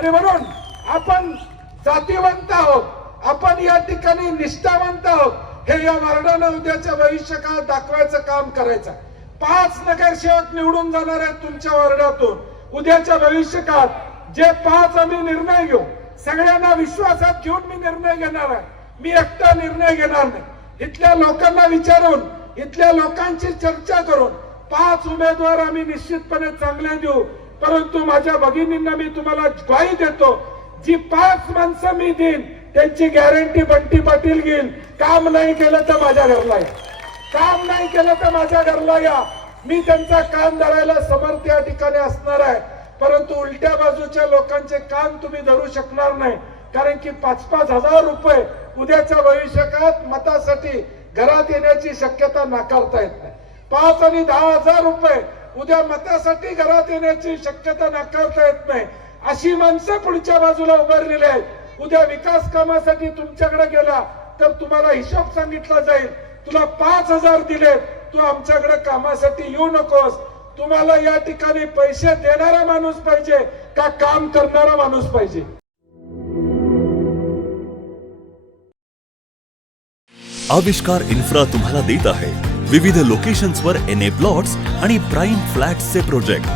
आणि म्हणून आपण जातीवंत आहोत, आपण या ठिकाणी निष्ठावंत आहोत, हे या वार्डानं उद्याच्या भविष्यकाळात दाखवायचं काम करायचं. 5 नगरसेवक निवडून जाणार आहेत तुमच्या वार्डातून. उद्याच्या भविष्यकाळात जे 5 आम्ही निर्णय घेऊ, सगळ्यांना विश्वासात घेऊन मी निर्णय घेणार आहे. मी एकटा निर्णय घेणार नाही. इथल्या लोकांना विचारून, इथल्या लोकांची चर्चा करून 5 उमेदवार आम्ही निश्चितपणे चांगले देऊ. परंतु माझ्या भगिनींना मी तुम्हाला ग्वाही देतो, जी 5 माणसं मी देईन त्यांची गॅरंटी बंटी पाटील घेईल. काम नाही केलं तर माझ्या घरला या, काम नाही केलं तर माझ्या घरला या. मी त्यांचा कान धरायला समर्थ या ठिकाणी असणार आहे. परंतु उलट्या बाजूच्या लोकांचे कान तुम्ही धरू शकणार नाही, कारण की 5-5 हजार रुपये उद्याच्या भविष्यकाळात मतासाठी घरात येण्याची शक्यता नाकारता येत नाही. 5 आणि 10 हजार रुपये उद्या मतासाठी घरात येण्याची शक्यता नाकारता येत नाही. अशी माणसं पुढच्या बाजूला उभारलेली आहेत. उद्या विकास कामासाठी तुमच्याकडे गेला तर तुम्हाला हिशोब सांगितला जाईल, तुला 5,000 दिले, तू आमच्याकडे कामासाठी येऊ नकोस. तुम्हाला या ठिकाणी पैसे देणारा माणूस पाहिजे का काम करणारा माणूस पाहिजे. आविष्कार इन्फ्रा तुम्हाला देत आहे विविध लोकेशन्सवर NA प्लॉट्स आणि प्राईम फ्लॅट्सचे प्रोजेक्ट.